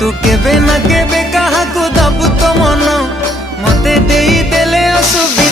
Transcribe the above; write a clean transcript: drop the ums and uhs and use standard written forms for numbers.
तू केबे ना केबे कहा को दबु तो मन मते देई देले असुबि